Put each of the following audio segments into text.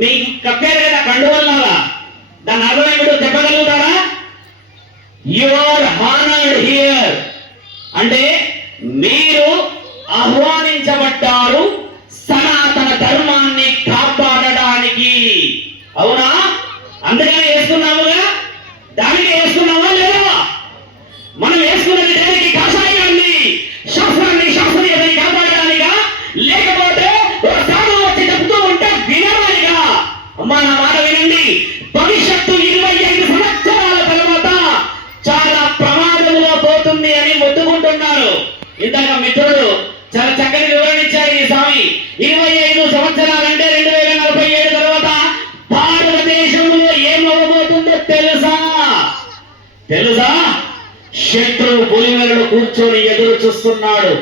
మీకు కప్పారు కదా కండువల్లాగా, దాని అర్థం ఏమిటో చెప్పగలుగుతారా? యువర్ హానర్డ్ హియర్ అంటే మీరు ఆహ్వానించబడ్డారు సనాతన ధర్మాన్ని కాపాడడానికి. అవునా? అందుకనే వేసుకున్నాముగా. దానికి వేసుకున్నామా లేదా? మనం వేసుకున్నది దేనికి? కాషాయాన్ని, శాస్త్రాన్ని, శాస్త్రీయతని కాపాడడానికా, లేకపోతే సాగు వచ్చి చెప్తూ ఉంటే వినడానికా? అమ్మా నా మాట వినండి. భవిష్యత్తు 25 సంవత్సరాల తర్వాత చాలా ప్రమాదంలో పోతుంది అని మొత్తుకుంటున్నారు. ఇందాక మిత్రుడు చాలా చక్కని వివరణ ఇచ్చారు. ఈ స్వామి 25 సంవత్సరాలంటే 2047 తర్వాత భారతదేశంలో ఏమవ్వబోతుందో తెలుసా? శత్రువు పులిమెరడు కూర్చొని ఎదురు చూస్తున్నాడు.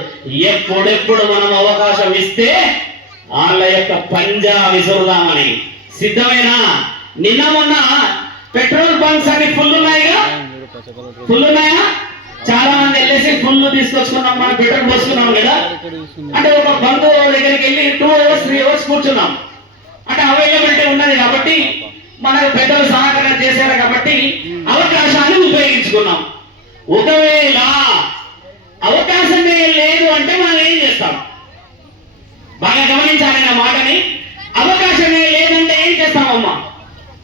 ఎప్పుడెప్పుడు మనం అవకాశం ఇస్తే వాళ్ళ యొక్క పంజా విసురుదామని. సిద్ధమేనా? నిన్న మొన్న పెట్రోల్ బంక్స్ అన్ని ఫుల్ ఉన్నాయిగా. ఫుల్ ఉన్నాయా? చాలా మంది వెళ్ళేసి ఫుల్ తీసుకొచ్చుకున్నాం, మనం పెట్రోల్ పోసుకున్నాం కదా. అంటే ఒక బంధు దగ్గరికి వెళ్ళి 2 hours 3 hours కూర్చున్నాం. అంటే అవైలబిలిటీ ఉన్నది కాబట్టి, మనకు పెద్దలు సహకారం చేశారు కాబట్టి అవకాశాన్ని ఉపయోగించుకున్నాం. ఒకవేళ అవకాశమే లేదు అంటే మనం ఏం చేస్తాం? బాగా గమనించాలి నా మాటని. అవకాశమే లేదంటే ఏం చేస్తామమ్మా?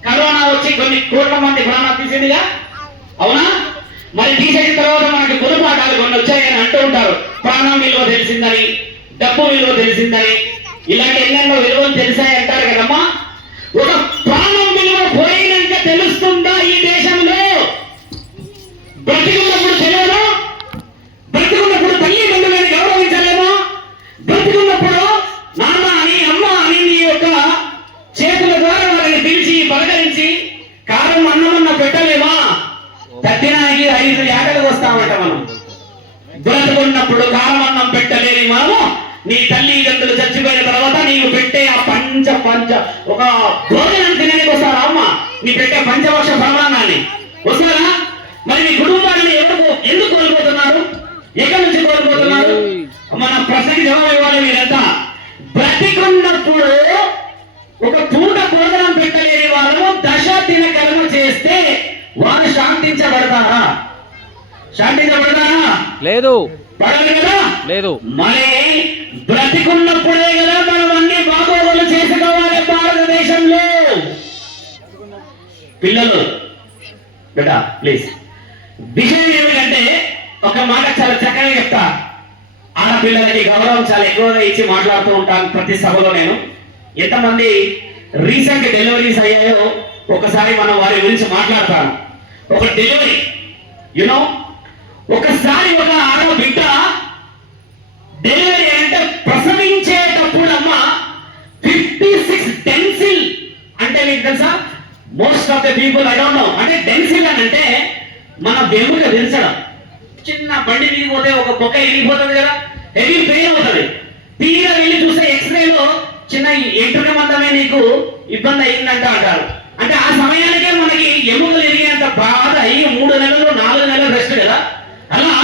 కరోనా వచ్చి కొన్ని కోట్ల మంది ప్రాణాలు తీసేదిగా. అవునా? మరి తీసేసిన తర్వాత మనకి గుణపాఠాలు కొన్ని వచ్చాయని అంటూ ఉంటారు. ప్రాణం విలువ తెలిసిందని, డబ్బు విలువ తెలిసిందని, ఇలాంటి ఎన్నెన్నో విలువలు తెలిసాయి అంటారు కదమ్మా. ఒక ప్రాణం విలువ పోయినాక తెలుస్తుందా ఈ దేశంలో? బ్రతికున్నప్పుడు తెలియదు. బ్రతికున్నప్పుడు తల్లిదండ్రులని గౌరవించలేమో? బ్రతికున్నప్పుడు నాన్న అని, అమ్మ అని నీ యొక్క చేతుల ద్వారా వాళ్ళని పిలిచి పలకరించి కారం అన్నమన్న పెట్టలేమా? తద్దినానికి 5 ఏటలు వస్తామంట మనం. బ్రతుకున్నప్పుడు కారం అన్నం పెట్టలేని మనము నీ తల్లిదండ్రులు చచ్చిపోయిన తర్వాత నీవు పెట్టే ఆ పంచ ఒక భోజనం తినడానికి వస్తారా అమ్మ? నీ పెట్టే పంచవర్ష ప్రమాణాన్ని వస్తారా? మరి మీ కుటుంబాన్ని ఎందుకు కోల్పోతున్నారు? ఎక్కడి నుంచి కోల్పోతున్నారు? మన ప్రశ్నకి జవాబు ఇవ్వాలి మీరంతా. బ్రతికున్నప్పుడు ఒక పూట భోజనం పెట్టలేని వాళ్ళము దశ దిన కర్మ చేస్తే వారు శాంతించబడతారా? శాంతించబడతారా? లేదు. పడదు కదా. లేదు. మరి బ్రతికున్నప్పుడే కదా మనం అన్ని బాగోగులు చేసుకోవాలి భారతదేశంలో. పిల్లలు బేటా ప్లీజ్, విషయం ఏమిటంటే ఒక మాట చాలా చక్కగా చెప్తా. ఆడపిల్లలకి గౌరవం చాలా ఎక్కువగా ఇచ్చి మాట్లాడుతూ ఉంటాను ప్రతి సభలో. నేను ఎంతమంది రీసెంట్ డెలివరీస్ అయ్యాయో ఒకసారి మనం వారి గురించి మాట్లాడతాను. ఒక డెలివరీ యూనో, ఒకసారి ఒక ఆడబిడ్డ డెలివరీ అంటే ప్రసవించేటప్పుడు అమ్మ 56 డెన్సిల్ అంటే మీకు తెలుసా? Most of the people I don't know. అంటే డెన్సిల్ అని అంటే మన వెముక విరచడం. చిన్న బండి మీద పోతే ఒక బొక్క ఇరిగిపోతుంది కదా, హెవీ పెయిన్ అవుతుంది. తీరా వెళ్ళి చూస్తే ఎక్స్రేలో చిన్న ఎంట్రుక మందమే నీకు ఇబ్బంది అయిందంట అంటారు. అంటే ఆ సమయానికే మనకి ఎముకలు ఎరిగేంత బాధ అయ్యి 3 నెలలు 4 నెలలు రెస్ట్ కదా. అలా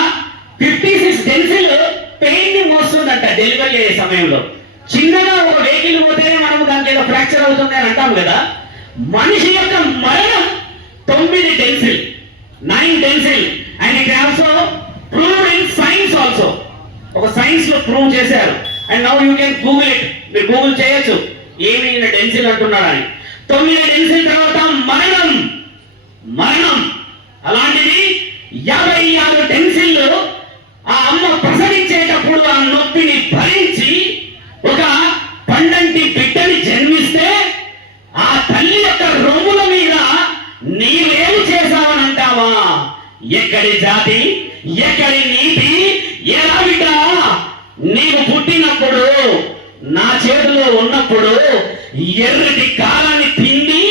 56 డెన్సిల్ పెయిన్ ని మోస్తుందంట డెలివరీ అయ్యే సమయంలో. చిన్నగా ఒక వెహికల్ పోతేనే మనం దానికి ఏదో ఫ్రాక్చర్ అవుతుంది అని అంటాం కదా. మనిషి యొక్క మరణం 9 డెన్సిల్, 9 డెన్సిల్. And it also proved in science also. ఒక సైన్స్ లో ప్రూవ్ చేశారు. And now you can Google it. మీరు గూగుల్ చేయొచ్చు ఏమి డెన్సిల్ అంటున్నారని. 9 డెన్సిల్ తర్వాత మరణం. అలాంటిది 56 డెన్సిల్. ఆ అమ్మ ప్రసవించేటప్పుడు ఆ నొప్పిని భరించి ఒక పండంటి బిడ్డని జన్మిస్తే ఆ తల్లి యొక్క రొమ్ముల మీద నీవేమి చేశావని అంటావా? ఎక్కడి జాతి, ఎక్కడి నీతి? ఎలా బిడ్డ నీవు పుట్టినప్పుడు నా చేతిలో ఉన్నప్పుడు ఎర్రటి కాలాన్ని తిండి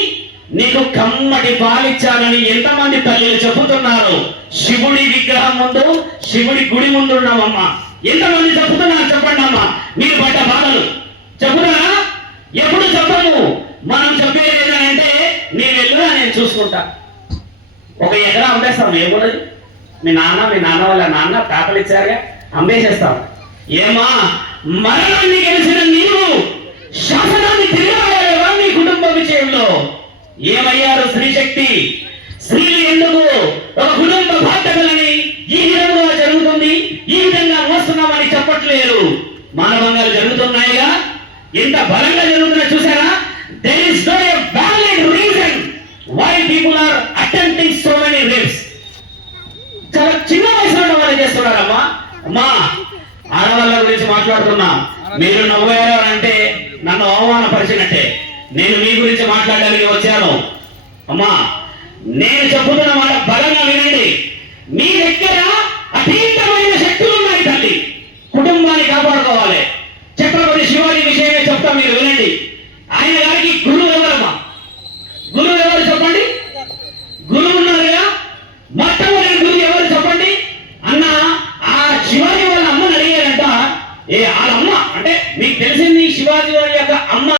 నీకు కమ్మటి పాలిచ్చాలని ఎంతమంది తల్లిలు చెబుతున్నారు? శివుడి విగ్రహం ముందు, శివుడి గుడి ముందు ఉన్నామమ్మా. ఎంతమంది చెబుతున్నారు చెప్పండి అమ్మా. మీరు పడ్డ బాధలు చెబుతారా? ఎప్పుడు చెప్పము. మనం చెప్పేది ఏంటంటే నీ వెళ్ళురా నేను చూసుకుంటా. 1 ఎకరా అమ్మేస్తాం. ఏమన్నది? మీ నాన్న వాళ్ళ నాన్న తాతలు ఇచ్చారుగా, అమ్మేసేస్తాం. ఏమా మరణాన్ని గెలిచిన నీవు శాసనాన్ని తిరగలేవా? నీ కుటుంబ ఏమయ్యారు స్త్రీశక్తి? స్త్రీలు ఎందుకు ఒక కుటుంబ బాధ్యతలని ఈ విధంగా జరుగుతుంది, ఈ విధంగా మోస్తున్నామని చెప్పట్లేరు. మానవంగాలు జరుగుతున్నాయిగా, ఎంత బలంగా జరుగుతున్నా చూసారా? There is no a valid reason why people are attempting so many rapes. చాలా చిన్న వయసులో వాళ్ళు చేస్తున్నారమ్మా. అమ్మా, ఆడవాళ్ళ గురించి మాట్లాడుతున్నా, మీరు నవ్వారు అంటే నన్ను అవమానపరిచినట్టే. నేను మీ గురించి మాట్లాడడానికి వచ్చాను. అమ్మా, నేను చెబుతున్న మాట బలంగా వినండి. మీ దగ్గర అతీతమైన శక్తులు ఉన్నాయి తల్లి. కుటుంబాన్ని కాపాడుకోవాలి. ఛత్రపతి శివాజీ విషయమే చెప్తా, మీరు వినండి. ఆయన గారికి గురువు ఎవరమ్మా? గురువు ఎవరు చెప్పండి? గురువు ఉన్నారుగా, మొట్టమొదటి గురువు ఎవరు చెప్పండి? అన్న ఆ శివాజీ వాళ్ళ అమ్మని అడిగారంట. వాళ్ళ అమ్మ అంటే మీకు తెలిసింది, శివాజీ వారి యొక్క అమ్మ